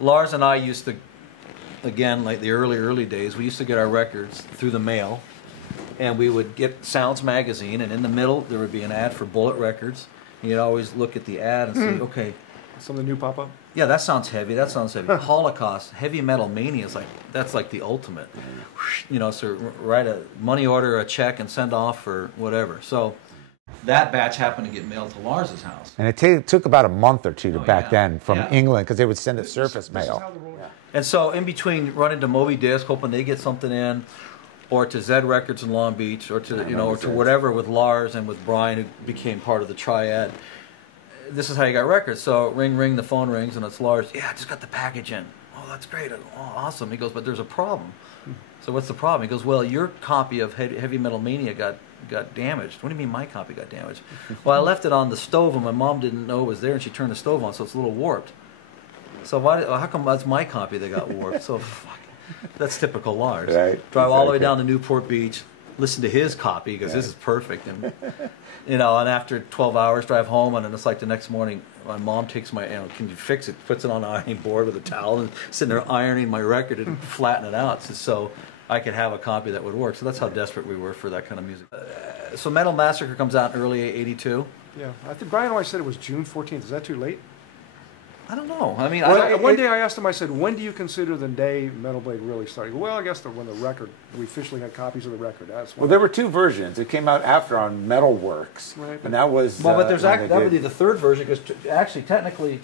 Lars and I used to, again, like the early days, we used to get our records through the mail, and we would get Sounds magazine, and in the middle there would be an ad for Bullet Records. And you'd always look at the ad and say, okay, something new pop up. Yeah, that sounds heavy. That sounds heavy. Holocaust, heavy metal mania is like, that's like the ultimate. You know, so write a money order, a check, and send off for whatever. So that batch happened to get mailed to Lars's house. And it took about a month or two to back then from England, because they would send it surface mail. And so in between running to Moby Disc, hoping they get something in, or to Zed Records in Long Beach, or to or to whatever with Lars and with Brian, who became part of the triad. This is how you got records. So ring, the phone rings, and it's Lars. Yeah, I just got the package in. Oh, that's great. Oh, awesome. He goes, but there's a problem. So what's the problem? He goes, well, your copy of Heavy Metal Mania got damaged. What do you mean my copy got damaged? Well, I left it on the stove, and my mom didn't know it was there, and she turned the stove on, so it's a little warped. So how come that's my copy that got warped? So fuck, that's typical Lars. Right. Drive all the way down to Newport Beach, listen to his copy, because this is perfect. And and after 12 hours, drive home, and then it's like the next morning, my mom takes my, can you fix it? Puts it on the ironing board with a towel, and sitting there ironing my record and flatten it out, so I could have a copy that would work. So that's how desperate we were for that kind of music. So Metal Massacre comes out in early '82. Yeah, I think Brian always said it was June 14th. Is that too late? I don't know. I mean, one day I asked him, I said, when do you consider the day Metal Blade really started? Well, I guess when we officially had copies of the record. That's when. Well, there were two versions. It came out after on Metalworks, and that was. Well, but there's that would be the third version, because actually, technically,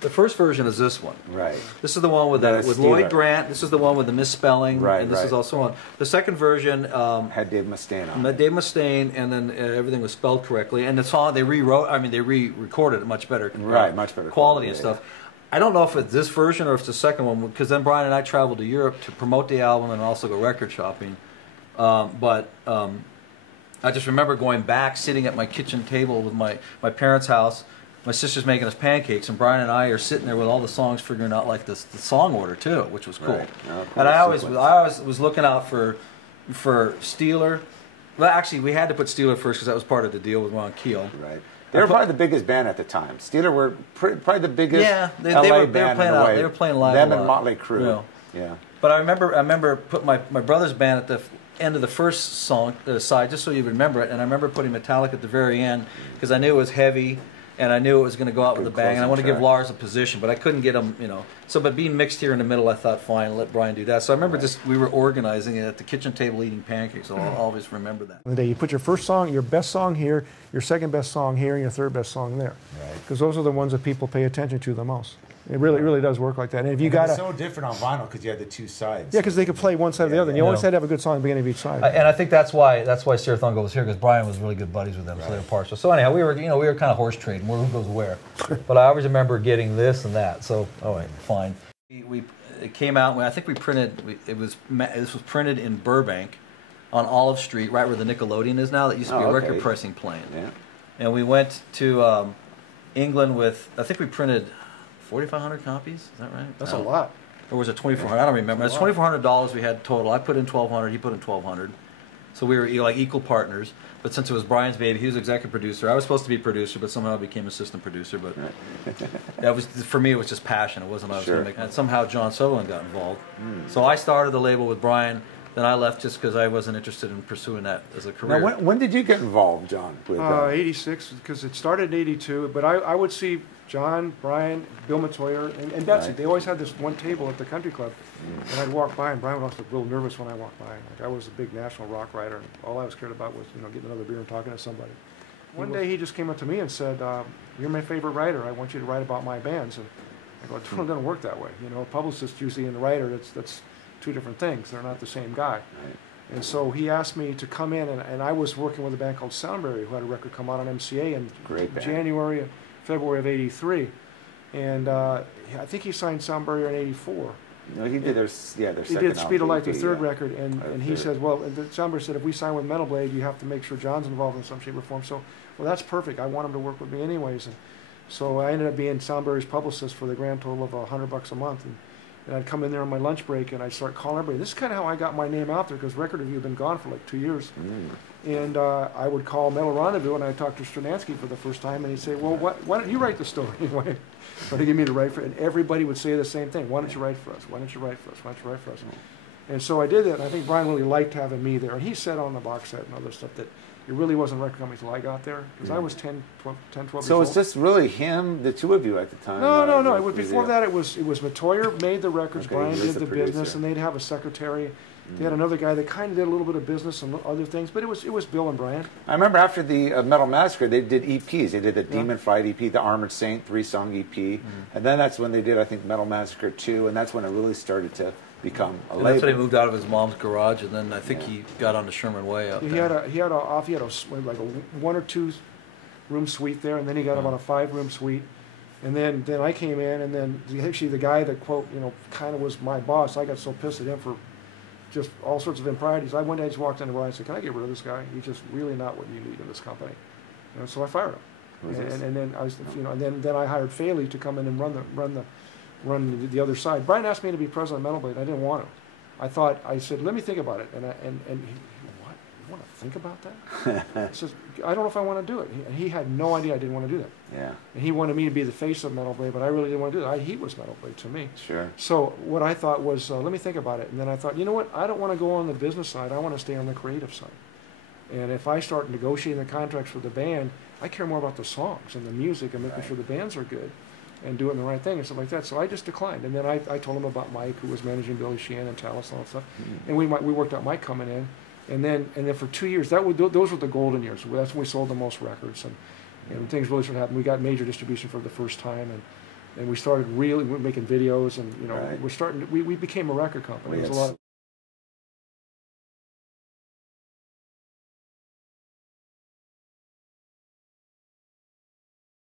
the first version is this one. Right. This is the one with Lloyd Grant. This is the one with the misspelling. Right. And this is also on. The second version had Dave Mustaine on. Dave Mustaine, and then everything was spelled correctly. And the song they rewrote. I mean, they re-recorded it much better. Right. Much better quality and stuff. I don't know if it's this version or if it's the second one, because then Brian and I traveled to Europe to promote the album and also go record shopping. But I just remember going back, sitting at my kitchen table with my parents' house. My sister's making us pancakes, and Brian and I are sitting there with all the songs, figuring out like the song order too, which was cool. Right. And I always was looking out for Steeler. Well, actually, we had to put Steeler first because that was part of the deal with Ron Keel. Right. They were probably the biggest band at the time. Steeler were probably the biggest LA band in a way. They were playing live. Them and Motley Crue. Yeah. But I remember putting my brother's band at the end of the first song side, just so you remember it. And I remember putting Metallica at the very end because I knew it was heavy, and I knew it was going to go out with a bang. And I want to give Lars a position, but I couldn't get him, So, but being mixed here in the middle, I thought, fine, let Brian do that. So I remember we were organizing it at the kitchen table, eating pancakes. So I'll always remember that. The day you put your first song, your best song here, your second best song here, and your third best song there. Right. Because those are the ones that people pay attention to the most. It really does work like that. And if you got it's so different on vinyl because you had the two sides. Yeah, because they could play one side or the other. And you always had to have a good song at the beginning of each side. And I think that's why Sarathunga was here, because Brian was really good buddies with them, so they were partial. So anyhow, we were kind of horse trading, who goes where. But I always remember getting this and that. So fine. It came out. I think we printed. This was printed in Burbank, on Olive Street, right where the Nickelodeon is now. That used to be a record pressing plant. Yeah. And we went to England with. I think we printed 4,500 copies. Is that right? That's a lot. Or was it 2,400? I don't remember. It's $2,400 we had total. I put in 1,200. He put in 1,200. So we were like equal partners. But since it was Brian's baby, he was executive producer. I was supposed to be producer, but somehow I became assistant producer. But that was, for me, it was just passion. It wasn't I was going to make. And somehow Jon Sutherland got involved. So I started the label with Brian. Then I left just because I wasn't interested in pursuing that as a career. Now, when did you get involved, John? With 86, because it started in 82. But I would see John, Brian, Bill Matoyer, and Betsy. They always had this one table at the country club. And I'd walk by, and Brian would always look real nervous when I walked by. Like, I was a big national rock writer, and all I was cared about was getting another beer and talking to somebody. One day he just came up to me and said, "You're my favorite writer. I want you to write about my bands." And I go, "It doesn't work that way. A publicist usually and a writer, that's two different things. They're not the same guy." Right. And so he asked me to come in, and I was working with a band called Soundberry, who had a record come out on MCA in January and February of '83. And I think he signed Soundberry in '84. No, he did their second He did Speed of Light, their third record, and he third. said, well, and Soundberry said, if we sign with Metal Blade, you have to make sure John's involved in some shape or form. So, well, that's perfect. I want him to work with me anyways. And so I ended up being Soundberry's publicist for the grand total of $100 a month. And I'd come in there on my lunch break and I'd start calling everybody. This is kind of how I got my name out there, because Record Review had been gone for like 2 years. And I would call Metal Rendezvous and I'd talk to Stranansky for the first time, and he'd say, well, why don't you write the story? Why don't you give me to write for it? And everybody would say the same thing. Why don't you write for us? Why don't you write for us? Why don't you write for us? And so I did that, and I think Brian really liked having me there. And he said on the box set and other stuff that it really wasn't a record company until I got there, because I was 12 years old. So it's just really him, the two of you at the time? No. It was, before that, it was Matoyer made the records, Brian did the business, and they'd have a secretary. They had another guy that kind of did a little bit of business and other things, but it was Bill and Brian. I remember after the Metal Massacre, they did EPs. They did the Demon Fright EP, the Armored Saint 3-song EP, and then that's when they did, I think, Metal Massacre 2, and that's when it really started to become a label. That's when he moved out of his mom's garage, and then I think he got on the Sherman Way up there. He had like a 1 or 2 room suite there, and then he got about a 5-room suite. And then I came in, and then actually the guy that, quote, kind of was my boss, I got so pissed at him for just all sorts of improprieties. One day I just walked into the and said, can I get rid of this guy? He's just really not what you need in this company. So I fired him. And then I was, and then I hired Faley to come in and run the other side. Brian asked me to be president of Metal Blade. I didn't want to. I said, let me think about it. And he, what? You want to think about that? He says, I don't know if I want to do it. He had no idea I didn't want to do that. Yeah. And he wanted me to be the face of Metal Blade, but I really didn't want to do that. He was Metal Blade to me. Sure. So what I thought was, let me think about it. And then I thought, you know what? I don't want to go on the business side. I want to stay on the creative side. And if I start negotiating the contracts for the band, I care more about the songs and the music and making sure the bands are good and doing the right thing and stuff like that. So I just declined. And then I told him about Mike, who was managing Billy Sheehan and Talus and all that stuff. And we worked out Mike coming in. And then for 2 years, those were the golden years. That's when we sold the most records, and things really started happening. We got major distribution for the first time, and we started really making videos, and we became a record company. It was a lot of